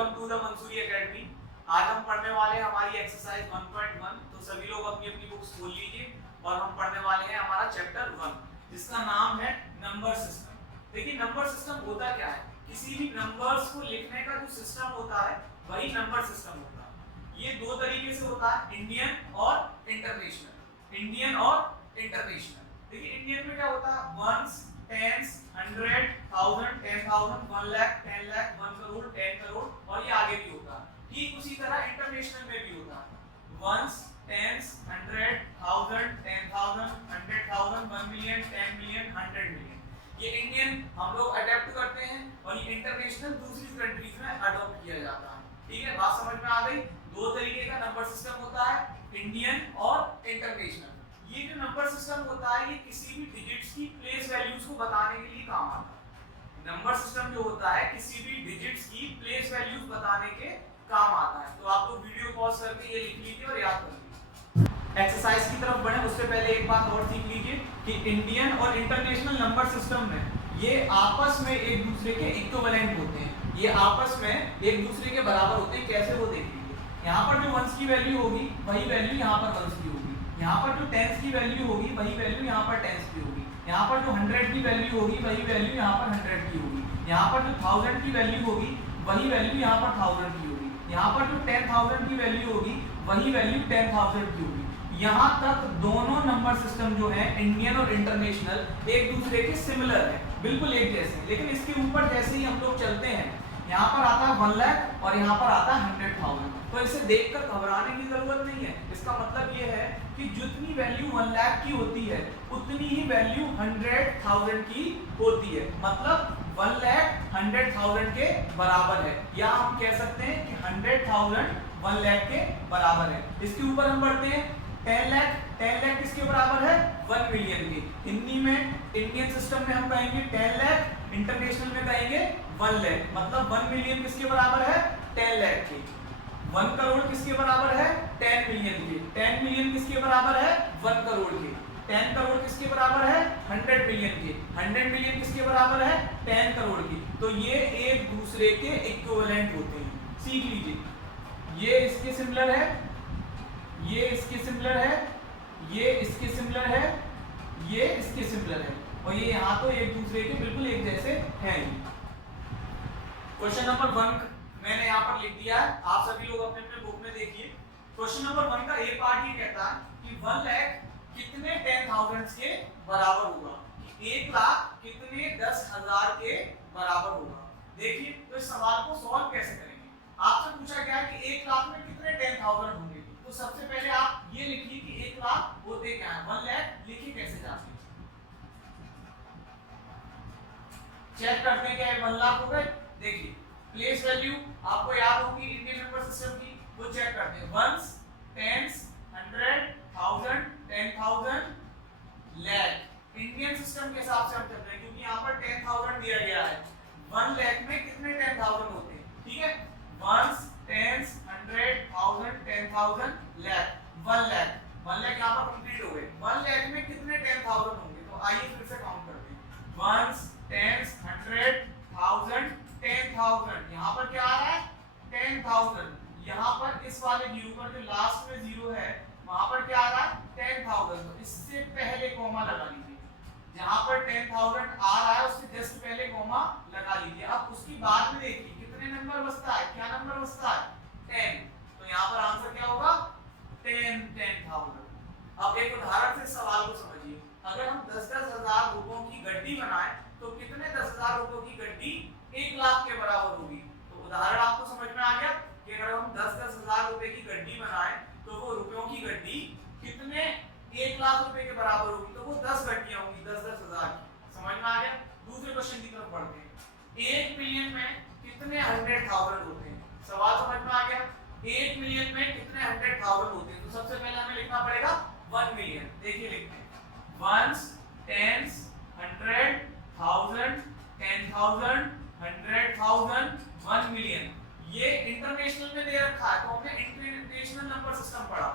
Welcome to the Mussoorie academy. आज हम पढ़ने वाले हैं हमारी एक्सरसाइज 1.1। तो सभी लोग अपनी अपनी बुक्स खोल लीजिए और हम पढ़ने वाले हैं हमारा चैप्टर 1 जिसका नाम है नंबर सिस्टम। देखिए नंबर सिस्टम होता क्या है, किसी भी नंबर्स को लिखने का जो सिस्टम होता है वही नंबर सिस्टम होता है। ये दो तरीके से होता है, इंडियन और इंटरनेशनल। इंडियन और इंटरनेशनल। देखिए इंडियन में क्या होता है, वंस, टेंस, 100, 1000, 10,000, 1 लाख, 10 लाख, 1 करोड़, 10 करोड़ और ये आगे भी होता है। ठीक उसी तरह इंटरनेशनल में भी होता है, ones, tens, 100, 1000, 10,000, 100,000, 1 million, 10 million, 100 million. ये इंडियन हम लोग अडॉप्ट करते हैं और ये इंटरनेशनल दूसरी कंट्रीज में अडॉप्ट किया जाता है। ठीक है, बात समझ में आ गई। दो तरीके का नंबर सिस्टम होता है, इंडियन और इंटरनेशनल। ये जो नंबर सिस्टम होता है ये किसी भी डिजिट्स की प्लेस वैल्यूज को बताने के लिए काम आता है। नंबर सिस्टम जो होता है किसी भी डिजिट्स की प्लेस वैल्यूज बताने के काम आता है। तो आप लोग वीडियो पॉज करके ये लिख लीजिए और याद कर लीजिए। एक्सरसाइज की तरफ बढ़े उससे पहले एक बात और सीख लीजिए कि इंडियन और इंटरनेशनल नंबर सिस्टम में ये आपस में एक दूसरे के इक्विवेलेंट होते हैं। ये आपस में एक दूसरे के बराबर होते हैं। कैसे, वो देख लीजिए। यहाँ पर जो वंस की वैल्यू होगी वही वैल्यू यहाँ पर वंस की होगी। यहाँ पर जो टेंस की वैल्यू होगी वही वैल्यू यहाँ पर टेंस की होगी। यहाँ पर जो 100 की वैल्यू होगी वही वैल्यू यहाँ पर 100 की होगी। यहाँ पर जो 1000 की वैल्यू होगी वही वैल्यू यहाँ पर 1000 की होगी। यहाँ पर जो 10,000 की वैल्यू होगी वही वैल्यू 10,000 की होगी। यहाँ तक दोनों नंबर सिस्टम जो है इंडियन और इंटरनेशनल एक दूसरे के सिमिलर है, बिल्कुल एक जैसे। लेकिन इसके ऊपर जैसे ही हम लोग चलते हैं, यहाँ पर आता है 1 लाख और यहाँ पर आता है 100,000। तो इसे देखकर घबराने की जरूरत नहीं है। इसका मतलब ये है कि जितनी वैल्यू 1 लाख की होती है उतनी ही वैल्यू 100,000 की होती है। मतलब 1 लाख 100,000 के बराबर है, या हम कह सकते हैं कि 100,000 1 लाख के बराबर है। इसके ऊपर हम बढ़ते हैं, 10 लाख। 10 लाख किसके बराबर है, 1 मिलियन के। हिंदी में इंडियन सिस्टम में हम कहेंगे 10 लाख, इंटरनेशनल में कहेंगे 1 लाख। मतलब 1 मिलियन किसके बराबर है, 10 लाख के। 1 करोड़ किसके बराबर है, 10 मिलियन के। 10 मिलियन किसके बराबर है, 1 करोड़ के। 10 करोड़ किसके बराबर है, 100 मिलियन के। 100 मिलियन किसके बराबर है, 10 करोड़ की। तो ये एक दूसरे के इक्विवेलेंट होते हैं, सीख लीजिए। ये इसके सिमिलर है, ये इसके सिमिलर है, ये इसके सिमिलर है, ये इसके सिमिलर है, और ये यहाँ तो एक दूसरे के बिल्कुल एक जैसे हैं। क्वेश्चन नंबर 1 मैंने यहाँ पर लिख दिया है, आप सभी लोग अपने अपने बुक में देखिए। क्वेश्चन नंबर 1 का ए पार्ट ये कहता है कि 1 लाख कितने 10,000 के बराबर होगा, 1 लाख कितने 10,000 के बराबर होगा। देखिए तो इस सवाल को सॉल्व कैसे करेंगे। आपसे पूछा गया है कि 1 लाख में कितने 10,000 होंगे। तो सबसे पहले आप ये लिखिए कि 1 लाख होते क्या है, 1 लाख लिखिए कैसे जाते हैं। चेक करते हैं क्या 1 लाख हो गए। देखिए प्लेस वैल्यू आपको याद होगी इंडियन नंबर सिस्टम की, वो चेक करते हैं। Ones, tens, 100, 1000, 10,000, lakh. Indian system के हिसाब से हम चल रहे हैं क्योंकि यहाँ पर 10,000 दिया गया है। 1 लाख में कितने 10,000 होते हैं, ठीक है। Ones, tens, 100, 1000, 10,000, lakh. 1 लाख, 1 लाख यहाँ पर कंप्लीट हो गए। 1 लाख में कितने 10,000 होंगे, तो आइए फिर से काउंट करते हैं। Ones, tens, 100, 1000, 10,000। यहाँ पर क्या आ रहा है, 10,000। यहाँ पर इस वाले जीरो पर जो लास्ट में जीरो है वहां पर क्या आ रहा है, 10,000। तो इससे पहले कॉमा लगा लीजिए। जहां पर 10,000 आ रहा है उससे जस्ट पहले कॉमा लगा लीजिए। अब उसकी बाद में देखिए कितने नंबर बचता है, क्या नंबर बचता है, 10। तो यहाँ पर आंसर क्या होगा, 10,000। अब एक उदाहरण से सवाल को समझिए। अगर हम 10-10 हजार रुपयों की गड्डी बनाएं तो कितने 10,000 रुपयों की गड्डी 1 लाख के बराबर होगी। तो उदाहरण आपको समझ में आ गया कि अगर हम 10-10 हजार रुपए की गड्डी बनाएं तो वो रुपयों की गड्डी कितने 1 लाख रुपए के बराबर होगी। तो वो 10 गड्डियां होंगी 10-10 हजार की। समझ में आ गया। दूसरे क्वेश्चन की तरफ बढ़ते हैं। 1 मिलियन में कितने 100,000 होते हैं, सवाल समझ में आ गया। 1 मिलियन में कितने 100,000 होते हैं। तो सबसे पहले हमें लिखना पड़ेगा 1 मिलियन। देखिए लिखते हैं, वंस, टेंस, 100, 1000, 10,000, 100,000, 1 मिलियन। ये इंटरनेशनल में दे रखा है तो हमने इंटरनेशनल नंबर सिस्टम पढ़ा।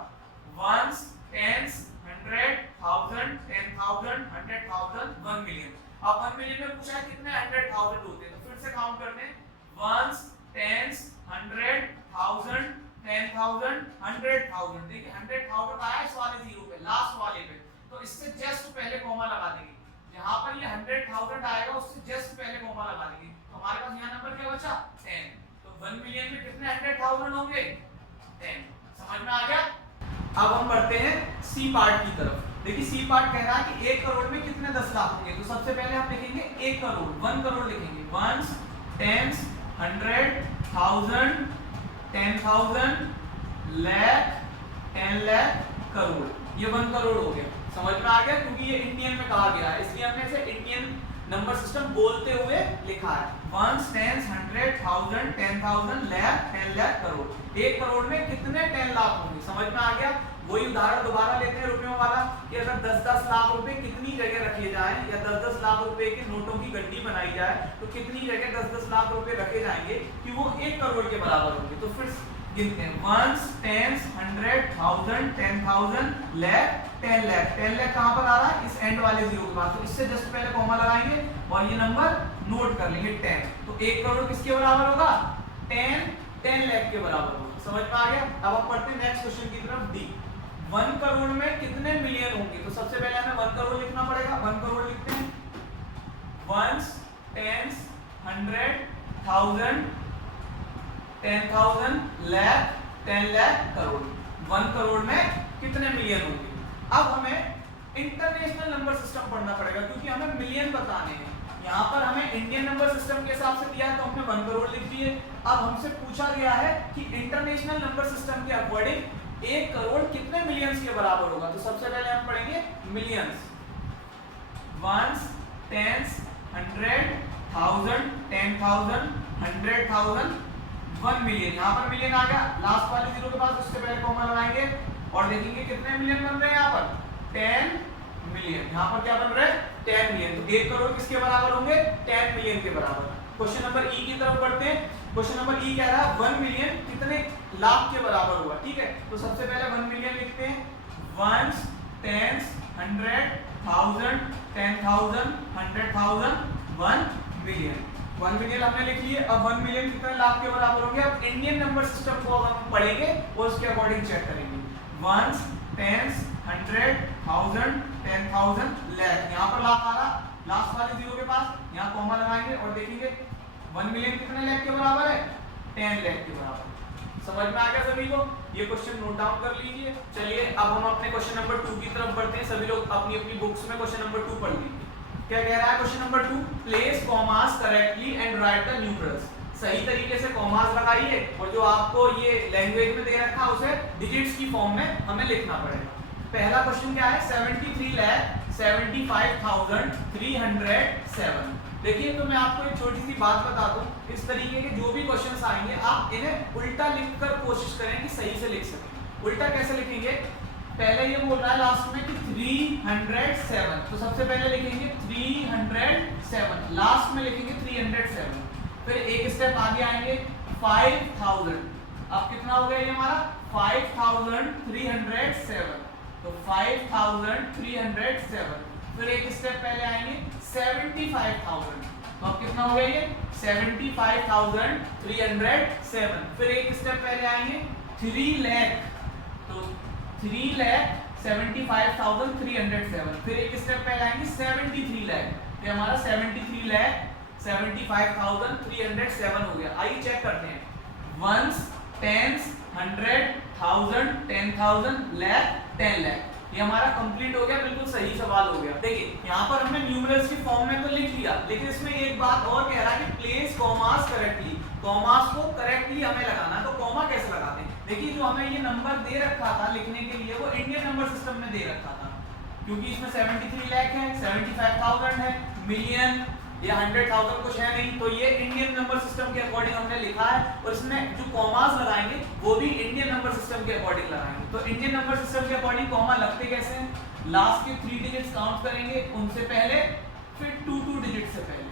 Ones, tens, 100, 1000, 10,000, 100,000, 1 million. अब 1 मिलियन में पूछा है कितने 100,000 होते हैं, तो फिर से काउंट करते हैं। Ones, tens, 100, 1000, 10,000, 100,000। देखिए 100,000 आया इस वाले जीरो पे, लास्ट वाले पे, तो इससे जस्ट पहले कॉमा लगा देंगे। यहाँ पर ये 100,000 आएगा, उससे जस्ट पहले कॉमा लगा देंगे, तो हमारे पास यहाँ नंबर क्या बचा 10। तो 1 मिलियन में कितने 100,000 होंगे 10। समझ में आ गया। अब हम बढ़ते हैं सी पार्ट की तरफ। देखिए सी पार्ट कह रहा है कि 1 करोड़ में कितने 10 लाख होंगे। तो सबसे पहले हम लिखेंगे 1 करोड़, 1 करोड़ लिखेंगे, 1 10 100 1000 10,000 लाख 10 लाख करोड़, ये 1 करोड़ हो गया। समझ में आ गया, क्योंकि ये इंडियन में कहा गया है इसलिए हमने इसे इंडियन नंबर सिस्टम बोलते हुए लिखा है। 1 10 100 1000 10,000 लाख 10 लाख करोड़। 1 करोड़ में कितने 10 लाख होंगे। समझ में आ गया। वही उदाहरण दोबारा लेते हैं रुपयों वाला कि अगर 10-10 लाख रुपए कितनी जगह रखे जाएं या 10-10 लाख रुपए के नोटों की गड्डी बनाई जाए तो कितनी जगह 10-10 लाख रुपए रखे जाएंगे कि वो 1 करोड़ के बराबर होंगे। तो फिर गिनते हैं 1 10 100 1000 10,000 लाख 10 लाख। 10 लाख कहां पर आ रहा है इस एंड वाले जीरो के पास, तो इससे जस्ट पहले कॉमा लगाएंगे और ये नंबर नोट कर लेंगे 10। तो 1 करोड़ किसके बराबर होगा 10 लाख के बराबर होगा। समझ में आ गया। अब हम पढ़ते हैं नेक्स्ट क्वेश्चन की तरफ। डी 1 करोड़ में कितने मिलियन होंगे। तो सबसे पहले हमें 1 करोड़ लिखना पड़ेगा। 1 करोड़ लिखते हैं 1 10 100 1000 10,000 लाख 10 लाख करोड़। 1 करोड़ में कितने मिलियन होंगे। अब हमें इंटरनेशनल नंबर सिस्टम पढ़ना पड़ेगा क्योंकि हमें मिलियन बताने हैं। यहाँ पर हमें इंडियन नंबर सिस्टम के हिसाब से दिया है तो हमने 1 करोड़ लिख दिए। अब हमसे पूछा गया है कि इंटरनेशनल नंबर सिस्टम के अकॉर्डिंग 1 करोड़ कितने मिलियंस के बराबर होगा। तो सबसे पहले हम पढ़ेंगे मिलियंस। 1 10 100 1000 10,000 100,000 1 मिलियन। यहाँ पर मिलियन आ गया लास्ट वाले जीरो के पास, उससे पहले कॉमा लगाएंगे और देखेंगे कितने मिलियन बन रहे हैं। यहाँ पर 10 मिलियन। यहाँ पर क्या बन रहा है 10 मिलियन। तो 1 करोड़ किसके बराबर होंगे 10 मिलियन के बराबर। क्वेश्चन नंबर ई की तरफ बढ़ते हैं। क्वेश्चन नंबर ई कह रहा है 1 मिलियन कितने लाख के बराबर हुआ। ठीक है, तो सबसे पहले 1 मिलियन लिखते हैं। 1 10 100 1000 10,000 100,000 1 मिलियन। 1 मिलियन हमने लिख लिए। अब 1 मिलियन कितने लाख के बराबर होंगे। अब इंडियन नंबर सिस्टम को हम पढ़ेंगे और उसके अकॉर्डिंग चेक करेंगे। 1 10 100 1000 10,000 लाख। यहाँ पर लाख आ रहा लास्ट वाले जीरो के पास, यहाँ कॉमा लगाएंगे और देखेंगे 1 मिलियन कितने लाख के बराबर है 10 लाख के बराबर। समझ में आ गया सभी को। ये क्वेश्चन नोट डाउन कर लीजिए। चलिए अब हम अपने क्वेश्चन नंबर 2 की तरफ बढ़ते हैं। सभी लोग अपनी अपनी बुक्स में क्वेश्चन नंबर 2 पढ़ लीजिए। क्या कह रहा है question number 2, place commas correctly and write the neutrals. सही तरीके से कॉमास लगाइए और जो आपको ये लैंग्वेज में दे रखा है उसे डिजिट्स की फॉर्म में हमें लिखना पड़ेगा। पहला क्वेश्चन क्या है 73,75,307। देखिए तो मैं आपको एक छोटी सी बात बता दूं, इस तरीके के जो भी क्वेश्चंस आएंगे आप इन्हें उल्टा लिखकर कोशिश करें कि सही से लिख सकें। उल्टा कैसे लिखेंगे, पहले ये बोल रहा है लास्ट में कि 307, तो सबसे पहले लिखेंगे 307, लास्ट में लिखेंगे 307, फिर एक स्टेप आगे आएंगे 5000। अब कितना हो गया ये हमारा 5307, तो 5307, फिर एक स्टेप पहले आएंगे 75,000, तो अब कितना हो गया ये 75,307, फिर एक स्टेप पहले आएंगे 3 लाख, तो 3,75,307, फिर एक स्टेप पहले आएंगे 73 लाख, तो हमारा 73,75,307 हो गया। आइए चेक करते हैं 1 10 100 1000 10,000 लाख 10 लाख, ये हमारा कंप्लीट हो गया, बिल्कुल सही सवाल हो गया। देखिए यहाँ पर हमने न्यूमरल्स की फॉर्म में तो लिख लिया, लेकिन इसमें एक बात और कह रहा है कि प्लेस कॉमास करेक्टली, कॉमास को करेक्टली हमें लगाना है। तो कॉमा कैसे लगाते हैं, देखिए जो हमें ये नंबर दे रखा था लिखने के लिए वो इंडियन नंबर सिस्टम में दे रखा था, क्योंकि इसमें 73 लाख है, 75,000 है, मिलियन या 100,000 कुछ है नहीं, तो ये इंडियन नंबर सिस्टम के अकॉर्डिंग हमने लिखा है, और इसमें जो कॉमास लगाएंगे वो भी इंडियन नंबर सिस्टम के अकॉर्डिंग लगाएंगे। तो इंडियन नंबर सिस्टम के अकॉर्डिंग कॉमा लगते कैसे हैं, लास्ट के 3 डिजिट्स काउंट करेंगे उनसे पहले, फिर 2 डिजिट से पहले,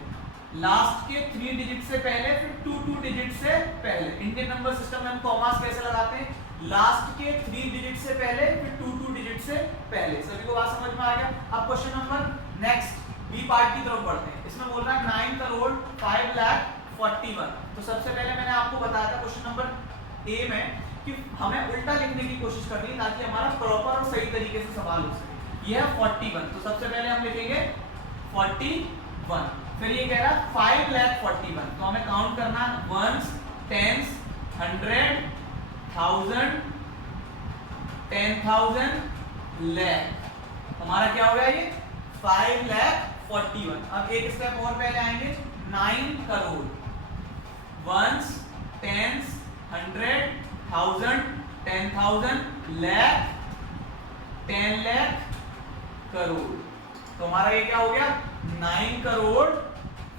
लास्ट के 3 डिजिट से पहले, फिर 2 डिजिट से पहले। इंडियन नंबर सिस्टम में हम कॉमास कैसे लगाते हैं, लास्ट के 3 डिजिट से पहले, फिर 2 डिजिट से पहले। सभी को बात समझ में आ गया। अब question number next B part की तरफ बढ़ते हैं। इसमें बोल रहा है 9,05,50,000 41। तो सबसे पहले मैंने आपको बताया था क्वेश्चन नंबर ए में कि हमें उल्टा लिखने की कोशिश करनी है ताकि हमारा प्रॉपर और सही तरीके से सवाल हो सके। ये है 41, तो सबसे पहले हम लिखेंगे 41। फिर ये कह रहा है 5,41,000, तो हमें काउंट करना वंस, टेंस, 100, 1000, 10,000, लाख। हमारा क्या हो गया ये 5,41,000। अब एक स्टेप और पहले आएंगे, 9 करोड़। Ones, tens, 100, 1000, 10,000, lakh, 10 lakh, crore. तो हमारा ये क्या हो गया 9 करोड़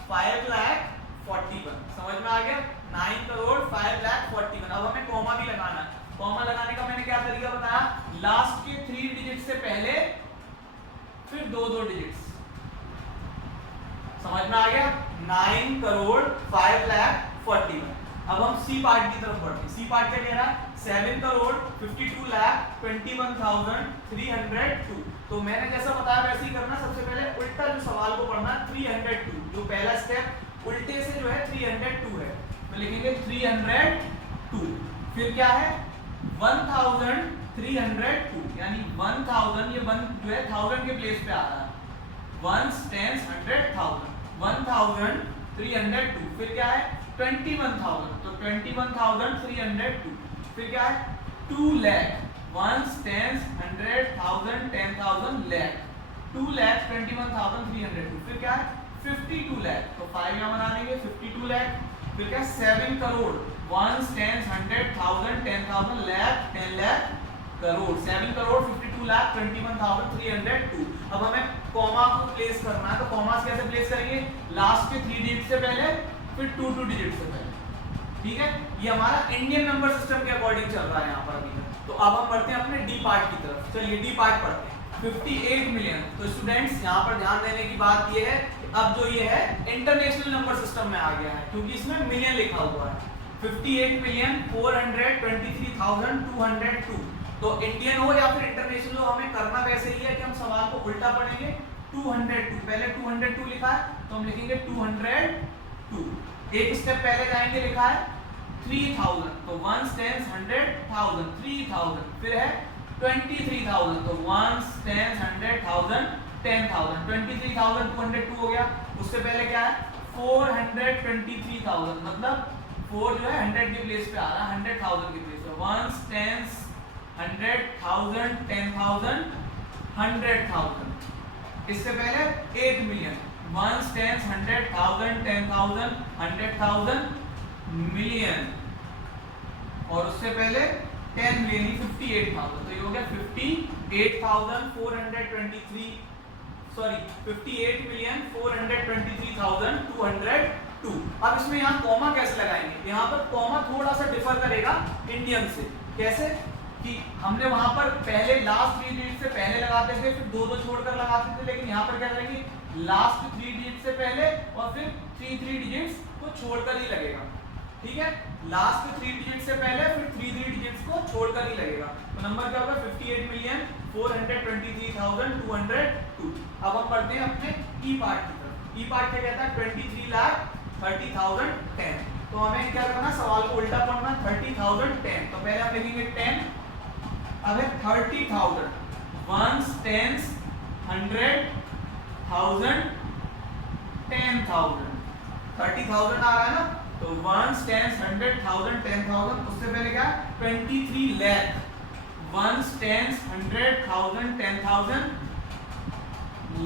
5,41,000। समझ में आ गया, 9 करोड़ 5,41,000। अब हमें कॉमा भी लगाना है। कॉमा लगाने का मैंने क्या तरीका बताया, लास्ट के 3 डिजिट से पहले फिर 2 डिजिट्स। समझ में आ गया, 9 करोड़ 5,41,000। अब हम सी पार्ट की तरफ बढ़ते हैं। सी पार्ट क्या कह रहा है, 7 करोड़ 52,21,302। तो मैंने जैसा बताया वैसे ही करना। सबसे पहले उल्टा जो सवाल को पढ़ना 302, जो पहला स्टेप उल्टे से जो है 302 है, तो लिखेंगे 302। फिर क्या है 1,302, यानी 1000, ये 1 जो है 1000 के प्लेस पे आ रहा है, वंस, टेंस, 100, 1000, 1,302। फिर क्या है 21,000, तो 21,302। फिर क्या है 2 लाख, वंस, टेंस, 100, 1000, 10,000, लाख, 2 लाख 21,302। फिर क्या है 52 लाख, तो 5 यहाँ बना देंगे 52 लाख। फिर क्या 7 करोड़, वंस, टेंस, 100, 1000, 10,000, लाख, 10 लाख, करोड़। 7 करोड़ 52 लाख 21,302। अब हमें कॉमा को प्लेस करना है, तो कॉमा कैसे प्लेस करेंगे, लास्ट के 3 डिजिट से पहले, फिर 2 डिजिट से पहले। ठीक है, ये हमारा इंडियन नंबर सिस्टम के अकॉर्डिंग चल रहा है यहाँ पर अभी। तो अब हम बढ़ते हैं अपने डी पार्ट की तरफ। चलिए डी पार्ट पढ़ते हैं। 58 मिलियन। तो स्टूडेंट्स यहाँ पर ध्यान देने की बात ये है, अब जो ये है इंटरनेशनल नंबर सिस्टम में आ गया है, क्योंकि इसमें मिलियन लिखा हुआ है। 58,423,202। तो इंडियन हो या फिर इंटरनेशनल हो, हमें करना वैसे ही है कि हम सवाल को उल्टा पढ़ेंगे। 202, पहले 202 लिखा है तो हम लिखेंगे 202। एक स्टेप पहले जाएंगे, लिखा है 3,000, तो वंस, टेंस, 100, 1000, 3,000। फिर है 23,000, तो वंस, टेंस, 100, 1000, 10,000। 23,202 हो गया। उससे पहले क्या है 423,000, मतलब 4 जो है 100 के प्लेस पे आ रहा है, 100,000 के प्लेस पे। Ones, tens, 100, 1000, 10,000, 100,000। इससे पहले 8 मिलियन, वंस, टेंस, 100, 1000, 10,000, 100,000, मिलियन। और उससे पहले 10 मिलियन, 58,000। तो ये हो गया 58,423,202। अब इसमें यहाँ कॉमा कैसे लगाएंगे, यहाँ पर कॉमा थोड़ा सा डिफर करेगा इंडियन से। कैसे कि हमने वहां पर पहले लास्ट 3 डिजिट से पहले लगाते थे, फिर 2 छोड़कर लगाते थे, लेकिन यहाँ पर क्या करेंगे लास्ट 3 डिजिट से पहले और फिर 3 डिजिट्स को छोड़कर ही लगेगा। ठीक है, लास्ट 3 डिजिट से पहले फिर 3 डिजिट्स को छोड़कर ही लगेगा। तो नंबर क्या होगा 58,423,202। अब हम बढ़ते हैं अपने ई पार्ट की तरफ। ई पार्ट क्या कहता है 23,30,010। तो हमें क्या करना, सवाल को उल्टा पढ़ना, 30,010। तो पहले हम लिखेंगे 10, अब है 30,000, वंस, टेंस, 100, 1000, 10,000। 30,000 आ रहा है ना, तो वंस, टेंस, 100, 1000, 10,000। उससे पहले क्या 23 लाख, वंस, टेंस, 100, 1000, 10,000,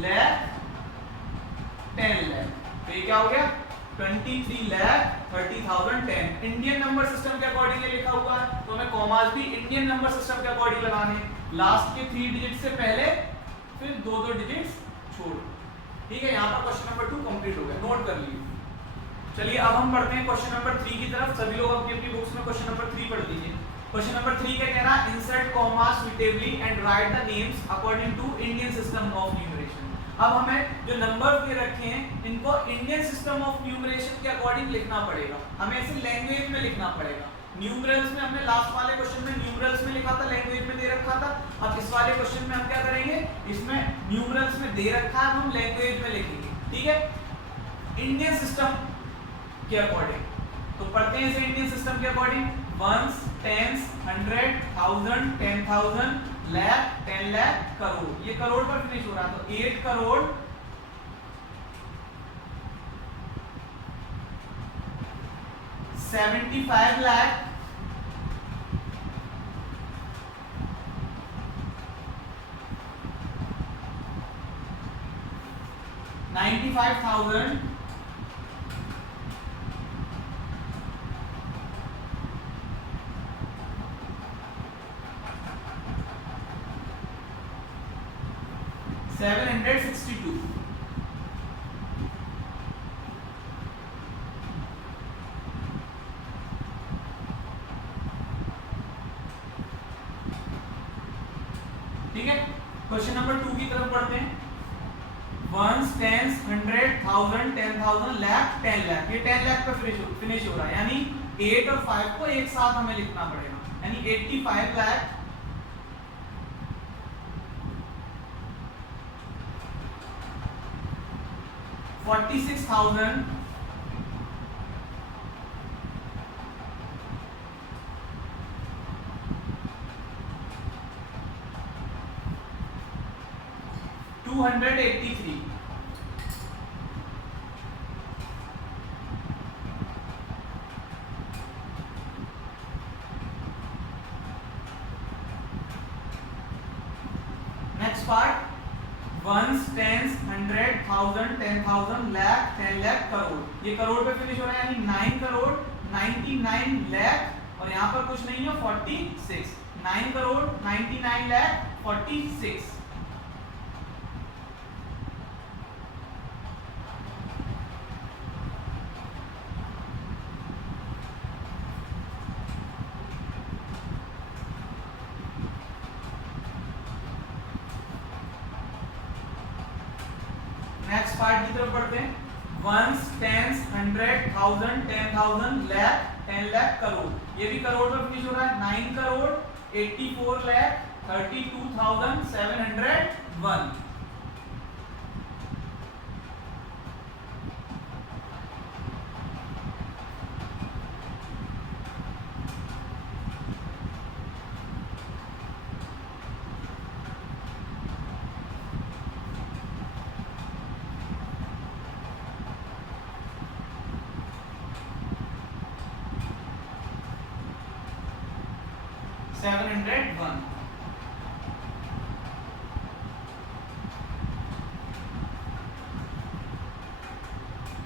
लाख, 10 लाख। तो ये क्या हो गया 23,30,010। इंडियन नंबर सिस्टम के अकॉर्डिंग ये लिखा हुआ है, तो हमें कॉमास भी इंडियन नंबर सिस्टम के अकॉर्डिंग लगाने, लास्ट के 3 डिजिट से पहले, फिर 2 डिजिट्स छोड़। ठीक है, यहाँ पर क्वेश्चन नंबर 2 कंप्लीट हो गया, नोट कर लीजिए। चलिए अब हम बढ़ते हैं क्वेश्चन नंबर 3 की तरफ। सभी लोग अपनी अपनी बुक्स में क्वेश्चन नंबर 3 पढ़ लीजिए। क्वेश्चन नंबर 3 क्या कह रहा है, insert comma suitably and write the names according to Indian system of numeration. अब हमें जो नंबर दे रखे हैं इनको इंडियन सिस्टम ऑफ न्यूमरेशन के अकॉर्डिंग लिखना पड़ेगा, हमें इसे लैंग्वेज में लिखना पड़ेगा। न्यूमरल्स में हमने लास्ट वाले क्वेश्चन में न्यूमरल्स में लिखा था, लैंग्वेज में दे रखा था। अब इस वाले क्वेश्चन में हम क्या करेंगे, इसमें न्यूमरल्स में दे रखा है, हम लैंग्वेज में लिखेंगे। ठीक है, इंडियन सिस्टम के अकॉर्डिंग। तो पढ़ते हैं इसे इंडियन सिस्टम के according. Ones, tens, 100, 1000, 10,000, lakh, 10 lakh, crore. ये करोड़ पर फिनिश हो रहा है, तो 8 करोड़ 75 लाख 95,000 762। ठीक है, क्वेश्चन नंबर 2 की तरफ पढ़ते हैं। Ones, tens, 100, 1000, 10,000, lakh, 10 lakh. ये 10 लाख पे फिनिश हो रहा है, यानी 8 और 5 को एक साथ हमें लिखना पड़ेगा, यानी 85 lakh 46,000 283। Next part, ones, tens, 100, 1000, 10,000, lakh, 10 lakh, crore. ये करोड़ पे फिनिश हो रहा है, यानी 9 करोड़ 99 लाख, और यहाँ पर कुछ नहीं है, 46। 9 करोड़ 99 लाख 46। नेक्स्ट पार्ट की तरफ बढ़ते हैं। Ones, tens, 100, 1000, 10,000, lakh, 10 lakh, crore. ये भी करोड़ में फिनिश हो रहा है, 9 करोड़ 84 लाख 32,701।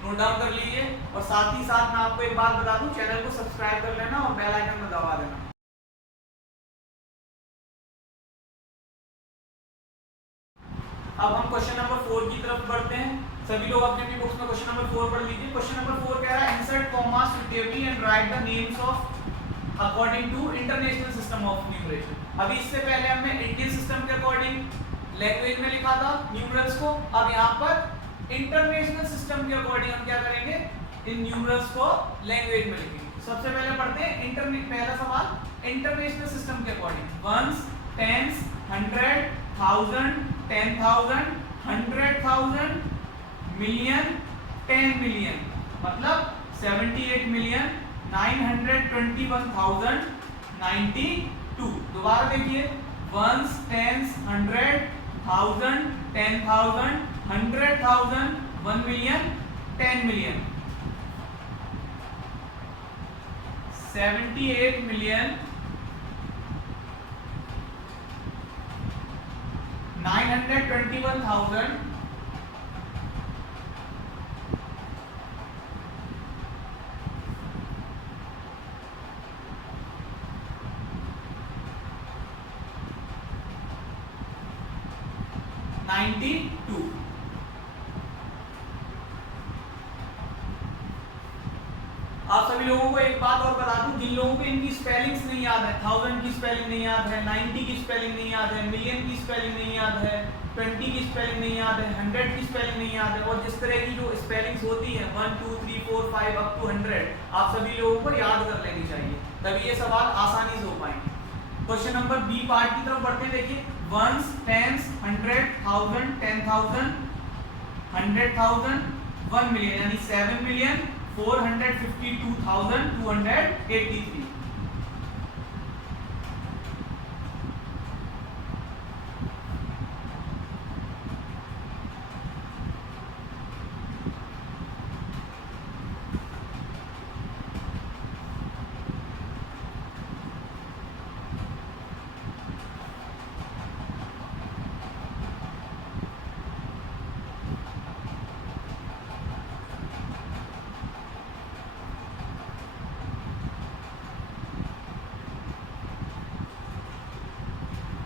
नोट डाउन कर लीजिए, और साथ ही साथ मैं आपको एक बात बता दूं, चैनल को सब्सक्राइब कर लेना और बेल आइकन में दबा देना। अब हम क्वेश्चन नंबर 4 की तरफ बढ़ते हैं। सभी लोग अपनी अपनी बुक्स में क्वेश्चन नंबर 4 पढ़ लीजिए। क्वेश्चन नंबर 4 कह रहा है insert comma suitably and write the names of according to international system of numeration. अभी इससे पहले हमने इंडियन सिस्टम के अकॉर्डिंग लैंग्वेज में लिखा था न्यूमरल्स को, अब यहाँ पर इंटरनेशनल सिस्टम के अकॉर्डिंग हम क्या करेंगे, इन न्यूमरल्स को लैंग्वेज में लिखेंगे। सबसे पहले पढ़ते हैं पहला सवाल इंटरनेशनल सिस्टम के according. Ones, tens, 100, 1000, 10,000, 100,000, million, 10 million, मतलब 78,921,092। दोबारा देखिए, ones, tens, 100, 1000, 10,000, 100,000, 1 million, 10 million, 78 million 921,000 92। आप सभी लोगों को एक बात और बता दूं, जिन लोगों को इनकी स्पेलिंग्स नहीं याद है, 1000 की स्पेलिंग नहीं याद है, 90 की स्पेलिंग नहीं याद है, मिलियन की स्पेलिंग नहीं याद है, 20 की स्पेलिंग नहीं याद है, 100 की स्पेलिंग नहीं याद है, और जिस तरह की जो स्पेलिंग्स होती है 1 2 3 4 5 अप टू 100, आप सभी लोगों को याद कर लेनी चाहिए, तभी ये सवाल आसानी से हो पाएंगे। क्वेश्चन नंबर बी पार्ट की तरफ बढ़ते हैं। देखिए, वंस, टेंस, 100, 1000, 10,000, 100,000, 1 मिलियन, यानी 7 मिलियन 452,283।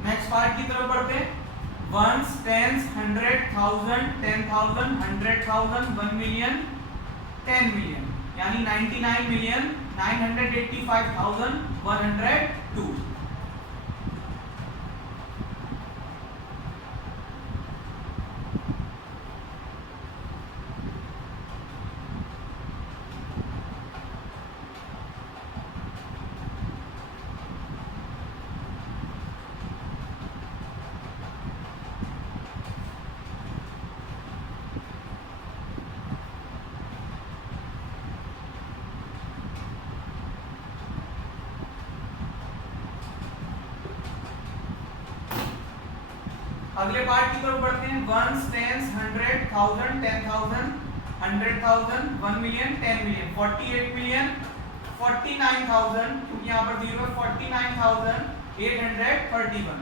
नेक्स्ट पार्ट की तरफ बढ़ते हैं। वंस, टेंस, 100,000, 10,000, 100,000, 1 मिलियन, 10 मिलियन, यानी 99,985,102। अगले पार्ट की तरफ बढ़ते हैं। Ones, tens, 100,000, 10,000, 100,000, 1 million, 10 million, 48 million, 49,000, क्योंकि यहाँ पर 0 है, 49,831।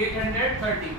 $830।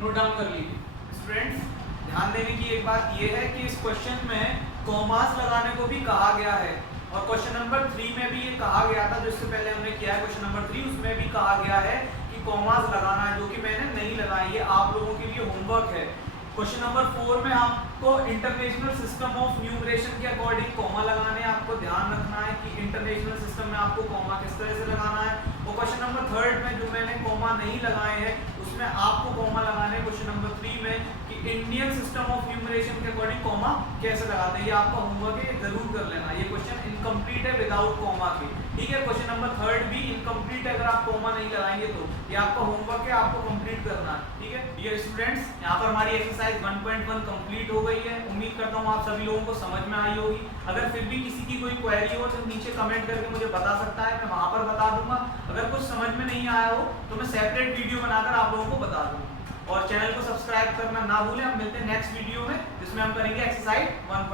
नोट डाउन कर लीजिए स्टूडेंट्स। ध्यान देने की एक बात यह है कि इस क्वेश्चन में कॉमास लगाने को भी कहा गया है, और क्वेश्चन नंबर 3 में भी ये कहा गया था, जो इससे पहले हमने किया है क्वेश्चन नंबर 3, उसमें भी कहा गया है कि कॉमास लगाना है, जो कि मैंने नहीं लगाई है। आप लोगों के लिए होमवर्क है। क्वेश्चन नंबर 4 में आपको इंटरनेशनल सिस्टम ऑफ न्यूमरेशन के अकॉर्डिंग कॉमा लगाने हैं। आपको ध्यान रखना है कि इंटरनेशनल सिस्टम में आपको कॉमा किस तरह से लगाना है। और क्वेश्चन नंबर 3 में जो मैंने कॉमा नहीं लगाए हैं, उसमें आपको कॉमा लगाने हैं क्वेश्चन नंबर 3 में कि इंडियन सिस्टम ऑफ न्यूमरेशन के अकॉर्डिंग कॉमा कैसे लगाते हैं। ये आपका होमवर्क है, जरूर कर लेना। ये क्वेश्चन इनकम्प्लीट है विदाउट कॉमा के, ठीक है। क्वेश्चन नंबर 3 भी इनकम्प्लीट है, अगर आप कॉमा नहीं लगाएंगे तो। ये आपका होमवर्क है, आपको कंप्लीट करना है, ठीक है। डियर स्टूडेंट्स, यहाँ पर हमारी एक्सरसाइज 1.1 कंप्लीट हो गई है। उम्मीद करता हूँ आप सभी लोगों को समझ में आई होगी। अगर फिर भी किसी की कोई क्वेरी हो तो नीचे कमेंट करके मुझे बता सकता है, मैं वहां पर बता दूंगा। अगर कुछ समझ में नहीं आया हो तो मैं सेपरेट वीडियो बनाकर आप लोगों को बता दूंगा। और चैनल को सब्सक्राइब करना ना भूलें। हम मिलते हैं नेक्स्ट वीडियो में, जिसमें हम करेंगे एक्सरसाइज 1.1।